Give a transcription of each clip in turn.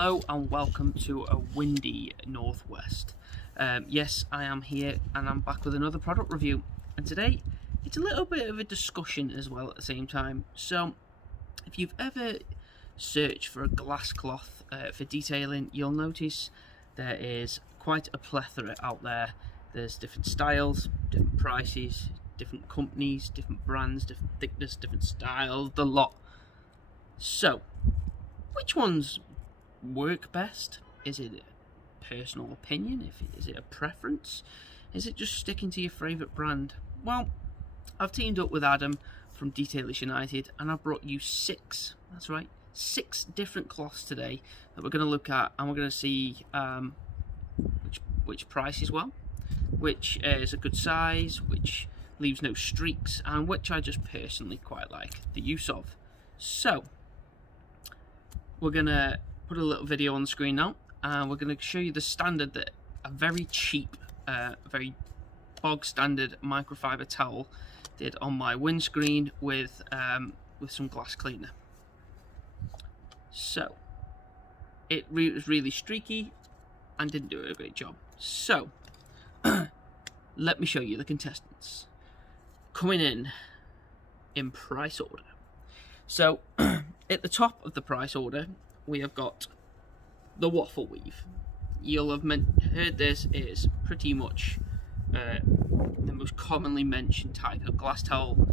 Hello and welcome to a windy northwest. Yes, I am here and I'm back with another product review, and today it's a little bit of a discussion as well at the same time. So if you've ever searched for a glass cloth for detailing, you'll notice there is quite a plethora out there. There's different styles, different prices, different companies, different brands, different thickness, different styles, the lot. So which ones work best? Is it a personal opinion? Is it a preference? Is it just sticking to your favourite brand? Well, I've teamed up with Adam from Edgeless United and I've brought you six different cloths today that we're going to look at, and we're going to see which price is well, which is a good size, which leaves no streaks, and which I just personally quite like the use of. So we're going to put a little video on the screen now, and we're going to show you the standard, that a very cheap, very bog standard microfiber towel did on my windscreen with some glass cleaner. So it was really streaky and didn't do a great job. So let me show you the contestants coming in price order. So at the top of the price order we have got the Waffle weave. You'll have heard this is pretty much the most commonly mentioned type of glass towel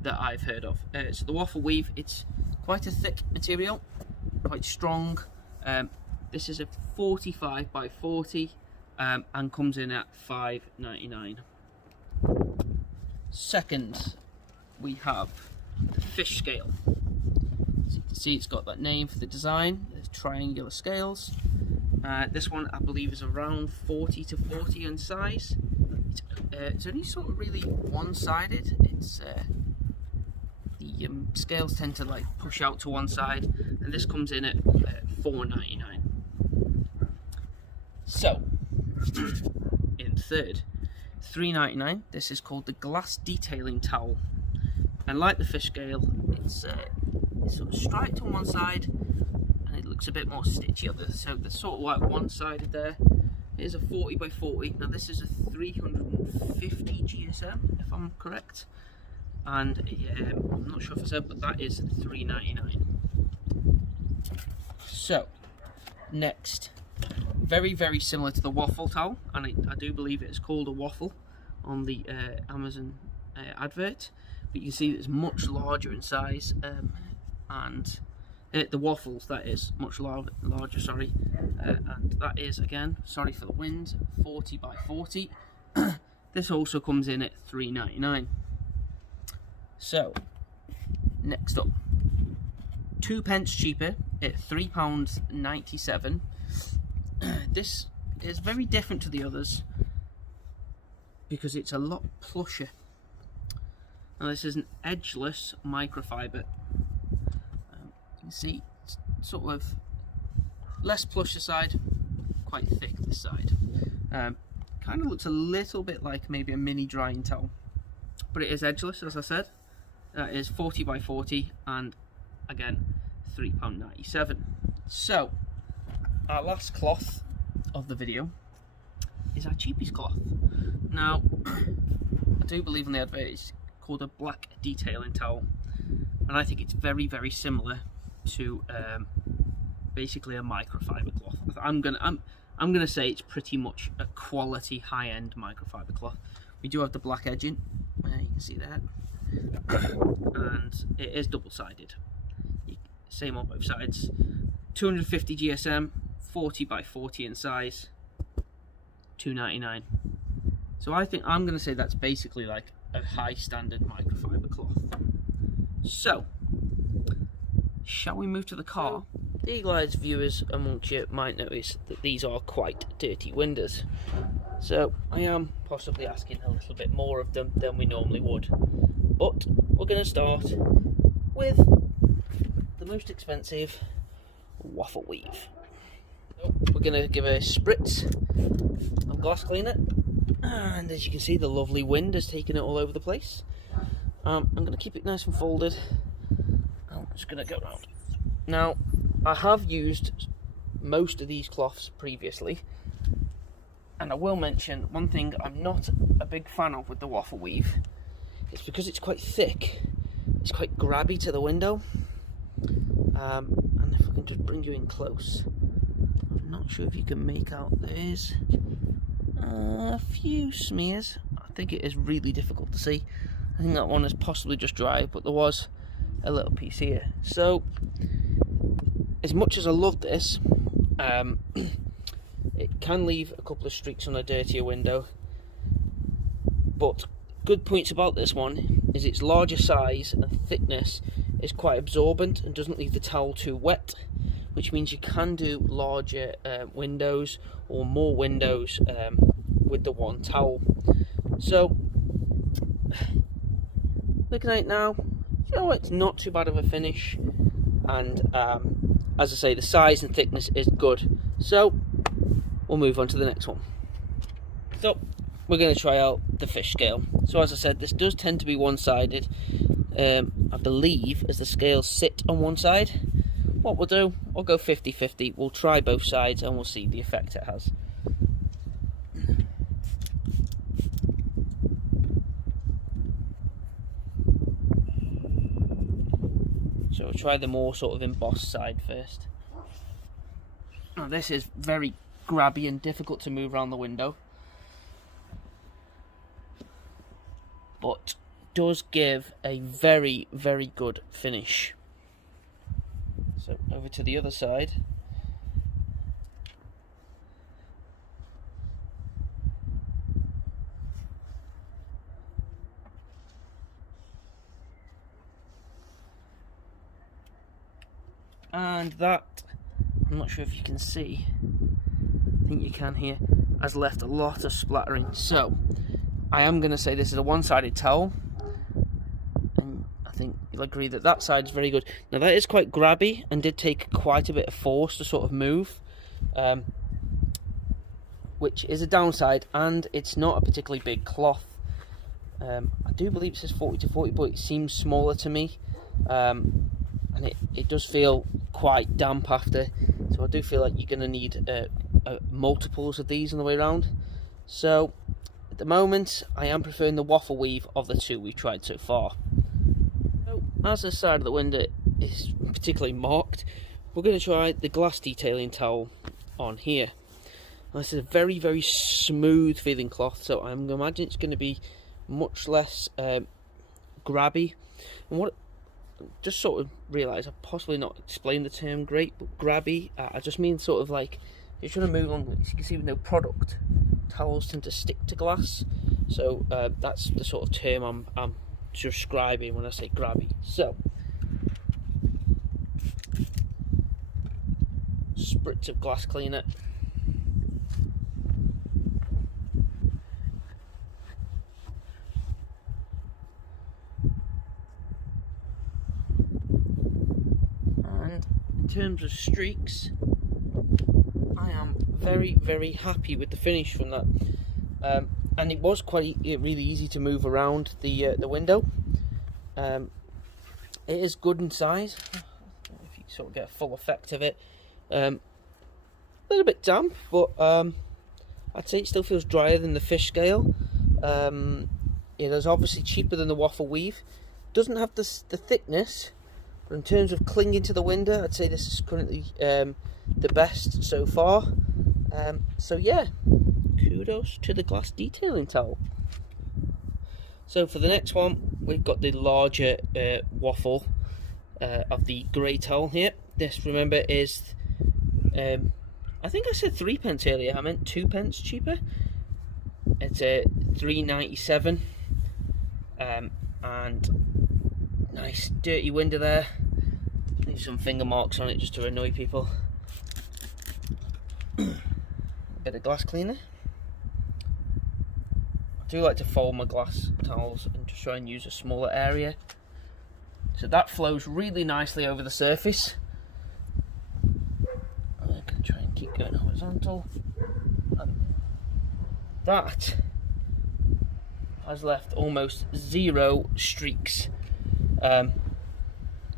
that I've heard of. So the Waffle weave, it's quite a thick material, quite strong. This is a 45 by 40 and comes in at $5.99. Second, we have the Fishscale. As you can see, it's got that name for the design. There's triangular scales. This one I believe is around 40 to 40 in size. It's only sort of really one-sided. It's the scales tend to like push out to one side, and this comes in at $4.99. So in third, $3.99. This is called the glass detailing towel, and like the Fishscale, it's sort of striped on one side and it looks a bit more stitchy on the, so they're sort of like one-sided there. Here's a 40 by 40. Now this is a 350 GSM if I'm correct, and I'm not sure if I said, but that is $3.99. So next, very similar to the Waffle towel, and I do believe it is called a Waffle on the Amazon advert, but you can see it's much larger in size, and the Waffles, that is much larger, sorry, and that is, again, sorry for the wind, 40 by 40. This also comes in at $3.99. So next up, 2p cheaper at £3.97. This is very different to the others because it's a lot plusher. Now this is an edgeless microfiber. You can see it's sort of less plush this side, quite thick this side. Kind of looks a little bit like maybe a mini drying towel, but it is edgeless, as I said. That is 40 by 40, and again £3.97. So our last cloth of the video is our cheapest cloth. Now I do believe on the advert it's called a black detailing towel, and I think it's very similar to basically a microfiber cloth. I'm gonna say it's pretty much a quality high-end microfiber cloth. We do have the black edging, you can see that, and it is double-sided, same on both sides. 250 GSM, 40 by 40 in size, $2.99. So I think I'm going to say that's basically like a high standard microfiber cloth. So shall we move to the car? The Eagle Eyes viewers amongst you might notice that these are quite dirty windows, so I am possibly asking a little bit more of them than we normally would, but we're going to start with the most expensive Waffle weave. We're going to give a spritz of glass cleaner, and as you can see, the lovely wind has taken it all over the place. I'm going to keep it nice and folded. I'm just going to go around. Now I have used most of these cloths previously, and I will mention one thing I'm not a big fan of with the waffle weave. It's because it's quite thick, it's quite grabby to the window, and if I can just bring you in close, I'm not sure if you can make out, there's a few smears. I think it is really difficult to see. I think that one is possibly just dry, but there was a little piece here. So as much as I love this, it can leave a couple of streaks on a dirtier window, but good points about this one is its larger size and thickness is quite absorbent and doesn't leave the towel too wet, which means you can do larger windows or more windows with the one towel. So looking at it now, you know, it's not too bad of a finish, and as I say, the size and thickness is good. So we'll move on to the next one. So we're going to try out the Fishscale. So as I said, this does tend to be one-sided, I believe, as the scales sit on one side. What we'll do, I'll go 50-50, we'll try both sides and we'll see the effect it has. So we'll try the more sort of embossed side first. Now this is very grabby and difficult to move around the window, but does give a very, very good finish. So over to the other side. And that, I'm not sure if you can see, I think you can here, has left a lot of splattering. So I am going to say this is a one-sided towel, and I think you'll agree that that side is very good. Now that is quite grabby and did take quite a bit of force to sort of move, which is a downside, and it's not a particularly big cloth. I do believe it says 40 to 40, but it seems smaller to me, and it does feel quite damp after, so I do feel like you're going to need multiples of these on the way around. So at the moment I am preferring the waffle weave of the two we've tried so far. So as the side of the window is particularly marked, we're going to try the glass detailing towel on here. Now, this is a very, very smooth feeling cloth, so I'm going to imagine it's going to be much less grabby. And what just sort of realised, I've possibly not explained the term great, but grabby, I just mean sort of like you're trying to move along, as you can see with no product, towels tend to stick to glass, so that's the sort of term I'm describing when I say grabby. So spritz of glass cleaner. In terms of streaks, I am very, very happy with the finish from that, and it was quite really easy to move around the window. It is good in size, if you sort of get a full effect of it. A little bit damp, but I'd say it still feels drier than the Fishscale. It is obviously cheaper than the waffle weave, doesn't have the thickness. But in terms of clinging to the window, I'd say this is currently the best so far. So yeah, kudos to the glass detailing towel. So for the next one, we've got the larger waffle of the grey towel here. This, remember, is, I think I said 3p earlier, I meant 2p cheaper. It's a £3.97, and nice dirty window there. Leave some finger marks on it just to annoy people. A bit of glass cleaner. I do like to fold my glass towels and just try and use a smaller area, so that flows really nicely over the surface. I can try and keep going horizontal, and that has left almost 0 streaks.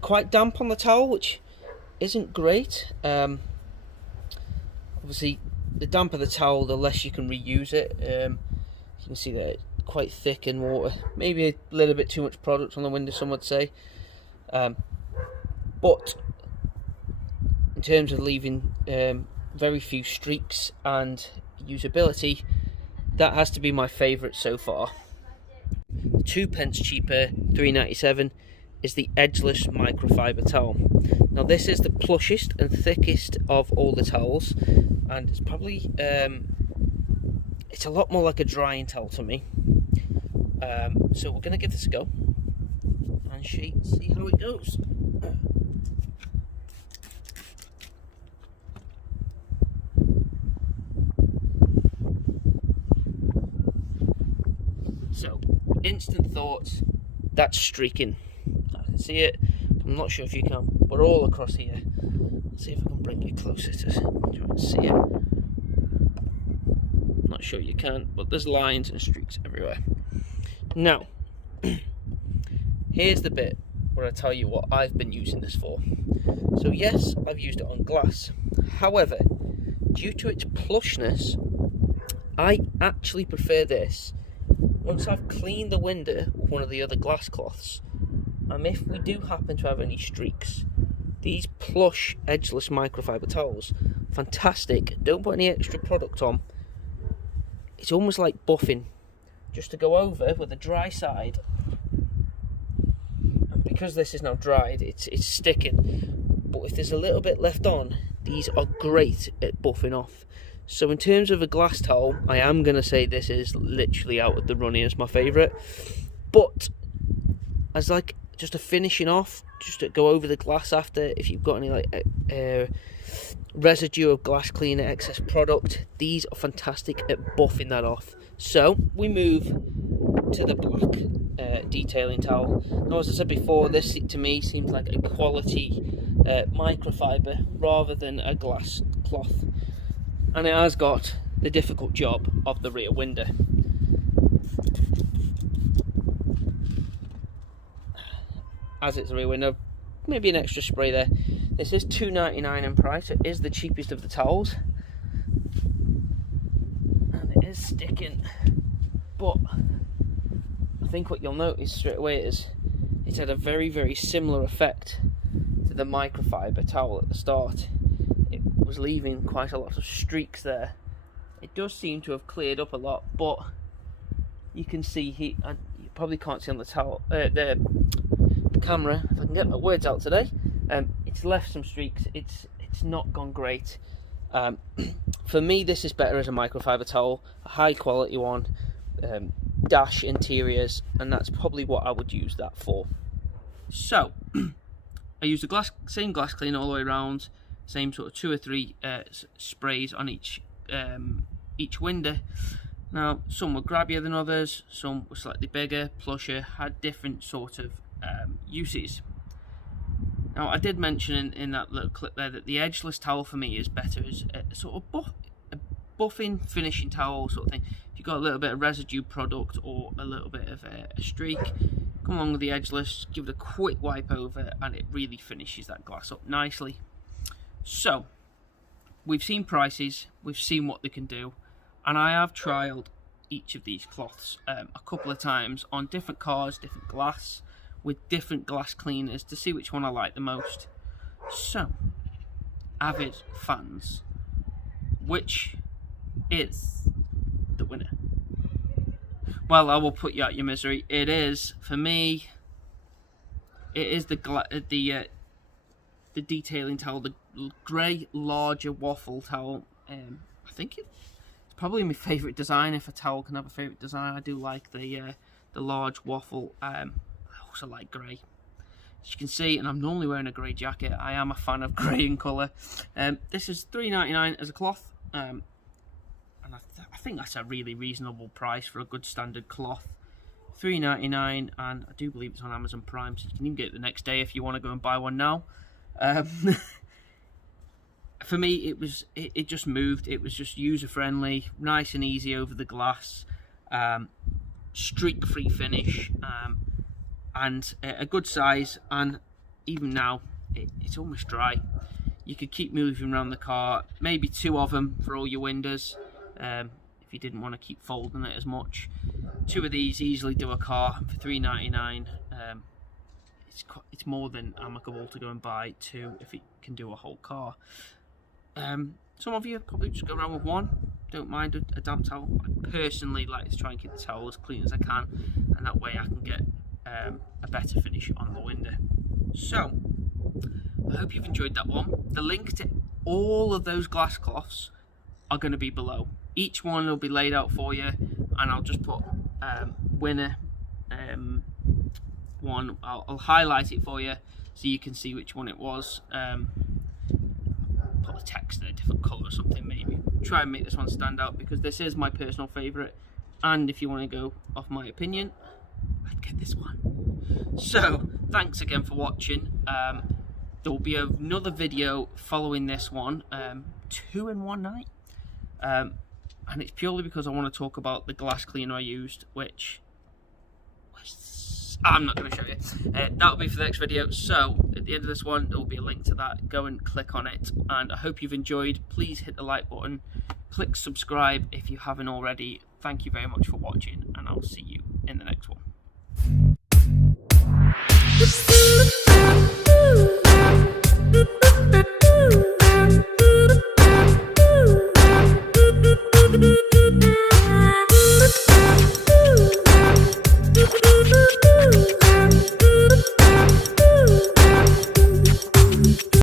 Quite damp on the towel, which isn't great. Obviously, the damper the towel, the less you can reuse it. You can see that it's quite thick in water. Maybe a little bit too much product on the window, some would say. But in terms of leaving very few streaks and usability, that has to be my favourite so far. 2p cheaper, £3.97, is the Edgeless microfiber towel. Now this is the plushest and thickest of all the towels, and it's probably it's a lot more like a drying towel to me. So we're going to give this a go and see how it goes. So, instant thoughts, that's streaking. I can see it. I'm not sure if you can, but all across here. Let's see if I can bring it closer to try and see it. Not sure you can, but there's lines and streaks everywhere. Now, here's the bit where I tell you what I've been using this for. So yes, I've used it on glass. However, due to its plushness, I actually prefer this once I've cleaned the window with one of the other glass cloths. And if we do happen to have any streaks, these plush edgeless microfiber towels, fantastic. Don't put any extra product on. It's almost like buffing, just to go over with a dry side. And because this is now dried, it's sticking. But if there's a little bit left on, these are great at buffing off. So in terms of a glass towel, I am going to say this is literally out of the running as my favourite. But as like just a finishing off, just to go over the glass after, if you've got any like residue of glass cleaner, excess product, these are fantastic at buffing that off. So we move to the black detailing towel. Now, as I said before, this to me seems like a quality microfiber rather than a glass cloth, and it has got the difficult job of the rear window. As it's a rear window, maybe an extra spray there. This is £2.99 in price. It is the cheapest of the towels, and it is sticking. But I think what you'll notice straight away is it's had a very, very similar effect to the microfiber towel at the start. It was leaving quite a lot of streaks there. It does seem to have cleared up a lot, but you can see you probably can't see on the towel, the camera, if I can get my words out today. It's left some streaks. It's not gone great. For me, this is better as a microfiber towel, a high quality one, dash interiors, and that's probably what I would use that for. So I used the same glass cleaner all the way around, same sort of 2 or 3 sprays on each window. Now, some were grabbier than others, some were slightly bigger, plusher, had different sort of uses. Now, I did mention in that little clip there that the Edgeless towel for me is better as a sort of buffing, finishing towel sort of thing. If you've got a little bit of residue product or a little bit of a streak, come along with the Edgeless, give it a quick wipe over, and it really finishes that glass up nicely. So, we've seen prices, we've seen what they can do, and I have trialed each of these cloths a couple of times on different cars, different glass, with different glass cleaners to see which one I like the most. So, avid fans, which is the winner? Well, I will put you out your misery. It is, for me, it is the detailing towel, the grey larger waffle towel. I think it's probably my favourite design. If a towel can have a favourite design, I do like the large waffle. I also like grey, as you can see, and I'm normally wearing a grey jacket. I am a fan of grey in colour. This is £3.99 as a cloth, and I think that's a really reasonable price for a good standard cloth. £3.99, and I do believe it's on Amazon Prime, so you can even get it the next day if you want to go and buy one now. For me, it just moved. It was just user friendly, nice and easy over the glass, streak free finish, and a good size. And even now, it's almost dry. you could keep moving around the car, maybe 2 of them for all your windows, if you didn't want to keep folding it as much. 2 of these easily do a car for $3.99. It's more than amicable to go and buy 2 if it can do a whole car. Some of you probably just go around with 1. Don't mind a damp towel. I personally like to try and keep the towel as clean as I can, and that way I can get a better finish on the window. So I hope you've enjoyed that one. The link to all of those glass cloths are going to be below. Each one will be laid out for you, and I'll just put winner one. I'll highlight it for you so you can see which one it was. Put the text in a different colour or something, maybe. Try and make this one stand out, because this is my personal favourite, and if you want to go off my opinion, I'd get this one. So thanks again for watching. There will be another video following this one, 2 in one night, and it's purely because I want to talk about the glass cleaner I used, which I'm not going to show you. That'll be for the next video. So at the end of this one, there will be a link to that. Go and click on it, and I hope you've enjoyed. Please hit the like button, click subscribe if you haven't already. Thank you very much for watching, and I'll see you in the next one.